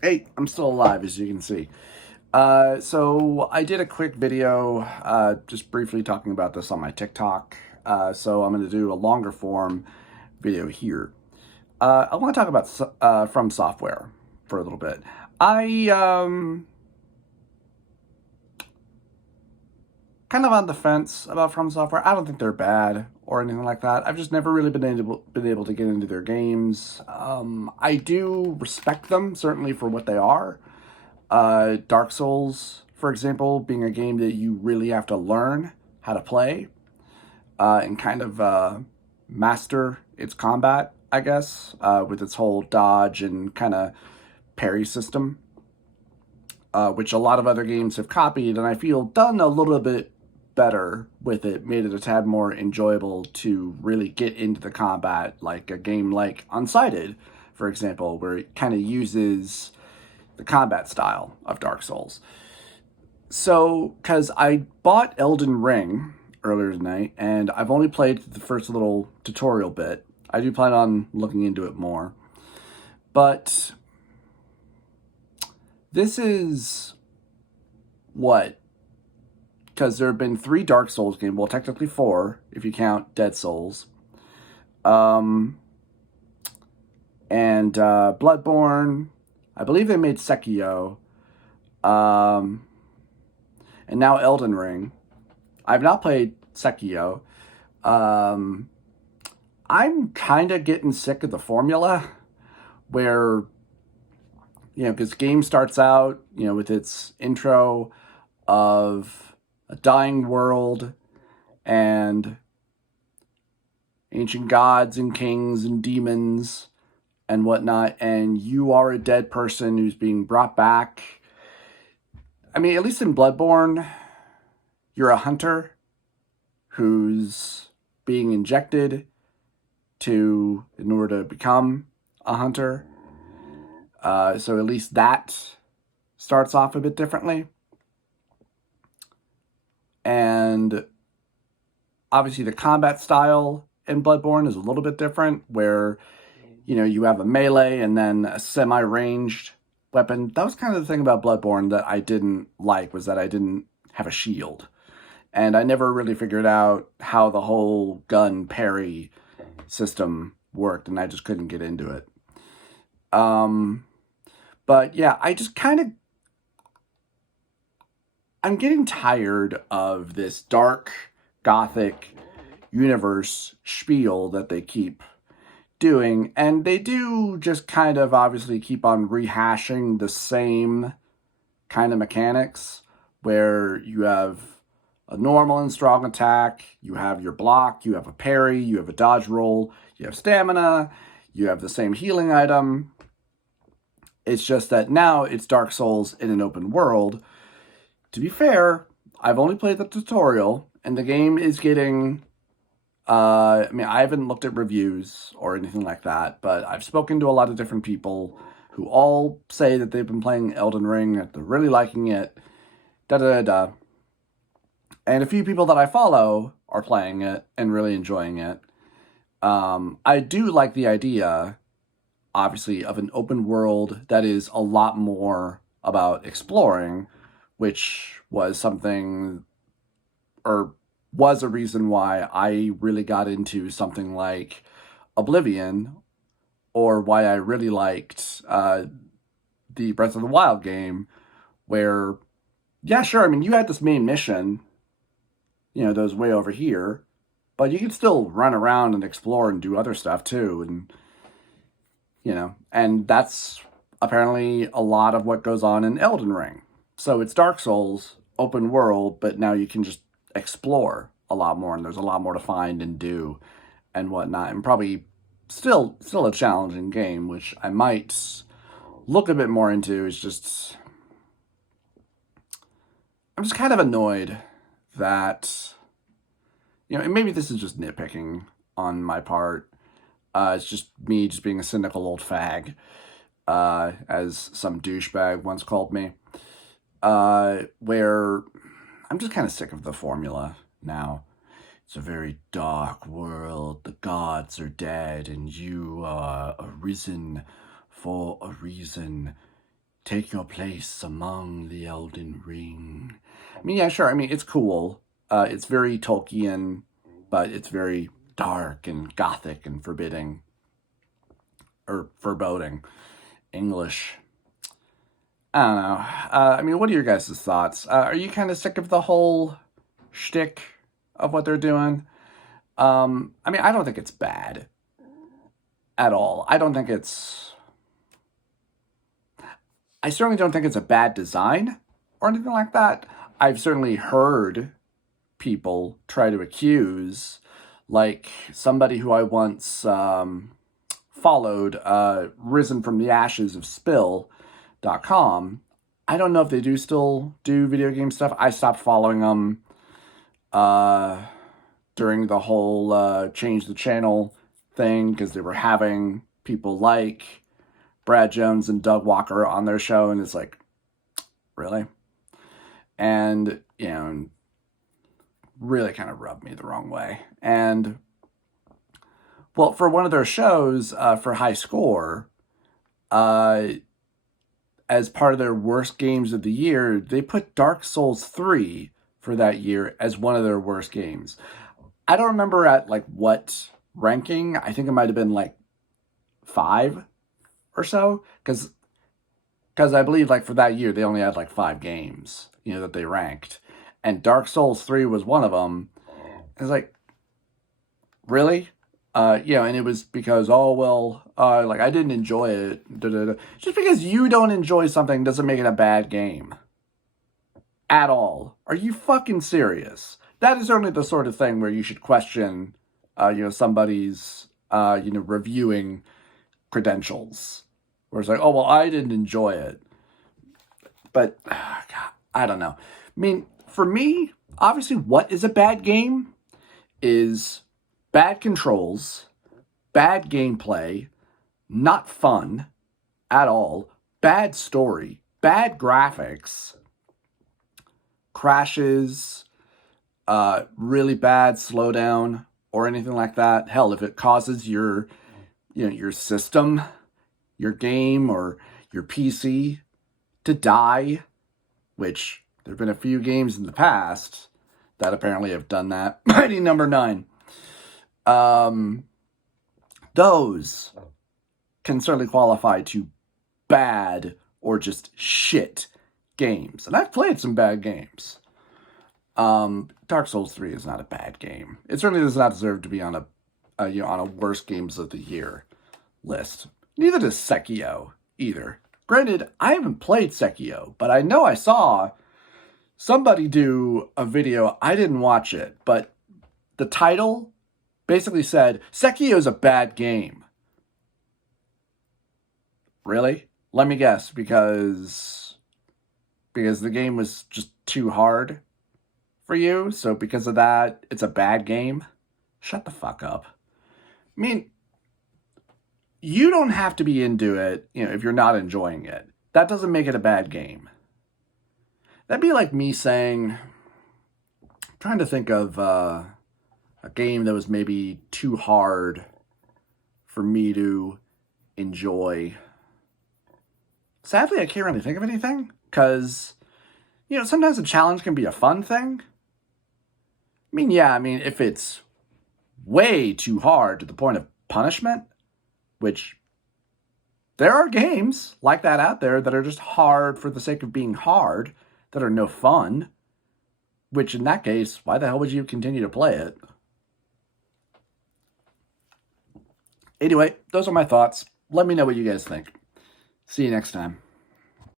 Hey, I'm still alive, as you can see. So I did a quick video, just briefly talking about this on my TikTok. So I'm going to do a longer form video here. I want to talk about FromSoftware for a little bit. I kind of on the fence about FromSoftware. I don't think they're bad or anything like that. I've just never really been able to get into their games. I do respect them certainly for what they are. Dark Souls, for example, being a game that you really have to learn how to play and kind of master its combat, I guess, with its whole dodge and kind of parry system, which a lot of other games have copied, and I feel done a little bit better with it, made it a tad more enjoyable to really get into the combat, like a game like Unsighted, for example, where it kind of uses the combat style of Dark Souls. So, because I bought Elden Ring earlier tonight, and I've only played the first little tutorial bit. I do plan on looking into it more. But this is what? Because there have been 3 Dark Souls games, well, technically 4, if you count Dead Souls. Um, and Bloodborne. I believe they made Sekiro. Um, and now Elden Ring. I've not played Sekiro. Um, I'm kind of getting sick of the formula where, because game starts out, with its intro of a dying world and ancient gods and kings and demons and whatnot, and you are a dead person who's being brought back. I mean, at least in Bloodborne, you're a hunter who's being injected in order to become a hunter. So at least that starts off a bit differently. And obviously the combat style in Bloodborne is a little bit different, where, you have a melee and then a semi-ranged weapon. That was kind of the thing about Bloodborne that I didn't like, was that I didn't have a shield. And I never really figured out how the whole gun parry system worked, and I just couldn't get into it. But yeah, I'm getting tired of this dark gothic universe spiel that they keep doing, and they do just kind of obviously keep on rehashing the same kind of mechanics, where you have a normal and strong attack, you have your block, you have a parry, you have a dodge roll, you have stamina, you have the same healing item. It's just that now it's Dark Souls in an open world. To be fair, I've only played the tutorial, and the game is getting... I haven't looked at reviews or anything like that, but I've spoken to a lot of different people who all say that they've been playing Elden Ring, that they're really liking it, da-da-da-da. And a few people that I follow are playing it and really enjoying it. I do like the idea, obviously, of an open world that is a lot more about exploring, which was something, or was a reason why I really got into something like Oblivion, or why I really liked the Breath of the Wild game, where, yeah, sure, I mean, you had this main mission, that was way over here, but you could still run around and explore and do other stuff too, and that's apparently a lot of what goes on in Elden Ring. So it's Dark Souls, open world, but now you can just explore a lot more, and there's a lot more to find and do and whatnot, and probably still a challenging game, which I might look a bit more into. Is just, I'm just kind of annoyed that, and maybe this is just nitpicking on my part. It's just me just being a cynical old fag, as some douchebag once called me, where I'm just kind of sick of the formula now. It's a very dark world. The gods are dead, and you are arisen for a reason. take your place among the Elden Ring. I mean, yeah, sure. I mean, it's cool. It's very Tolkien, but it's very dark and gothic and forbidding. Or foreboding. English. I don't know. I mean, what are your guys' thoughts? Are you kind of sick of the whole shtick of what they're doing? I mean, I don't think it's bad at all. I certainly don't think it's a bad design or anything like that. I've certainly heard people try to accuse, like somebody who I once followed, Risen from the Ashes of Spill.com. I don't know if they do still do video game stuff. I stopped following them during the whole change the channel thing because they were having people like Brad Jones and Doug Walker on their show, and it's like, really? And, you know, really kind of rubbed me the wrong way. And, well, for one of their shows, for High Score, as part of their worst games of the year, they put Dark Souls 3 for that year as one of their worst games. I don't remember at, like, what ranking. I think it might have been, like, 5 or so, because I believe, like, for that year, they only had, like, 5 games, you know, that they ranked. And Dark Souls 3 was one of them. It's like, really? You know, and it was because, oh, well, like, I didn't enjoy it. Da, da, da. Just because you don't enjoy something doesn't make it a bad game. At all. Are you fucking serious? That is certainly the sort of thing where you should question, you know, somebody's, you know, reviewing credentials. Where it's like, oh, well, I didn't enjoy it. But, God, I don't know. I mean, for me, obviously, what is a bad game is bad controls, bad gameplay, not fun at all, bad story, bad graphics, crashes, really bad slowdown, or anything like that. Hell, if it causes your, you know, your system, your game, or your PC to die, which there have been a few games in the past that apparently have done that. Mighty number 9. Those can certainly qualify to bad or just shit games. And I've played some bad games. Dark Souls 3 is not a bad game. It certainly does not deserve to be on a you know, on a worst games of the year list. Neither does Sekiro either. Granted, I haven't played Sekiro, but I know I saw somebody do a video. I didn't watch it, but the title basically said, Sekio's a bad game. Really? Let me guess, because the game was just too hard for you, so because of that, it's a bad game? Shut the fuck up. I mean, you don't have to be into it, you know, if you're not enjoying it. That doesn't make it a bad game. That'd be like me saying, I'm trying to think of a game that was maybe too hard for me to enjoy. Sadly, I can't really think of anything, because, you know, sometimes a challenge can be a fun thing. I mean, yeah, if it's way too hard to the point of punishment, which there are games like that out there that are just hard for the sake of being hard, that are no fun, which in that case, why the hell would you continue to play it? Anyway, those are my thoughts. Let me know what you guys think. See you next time.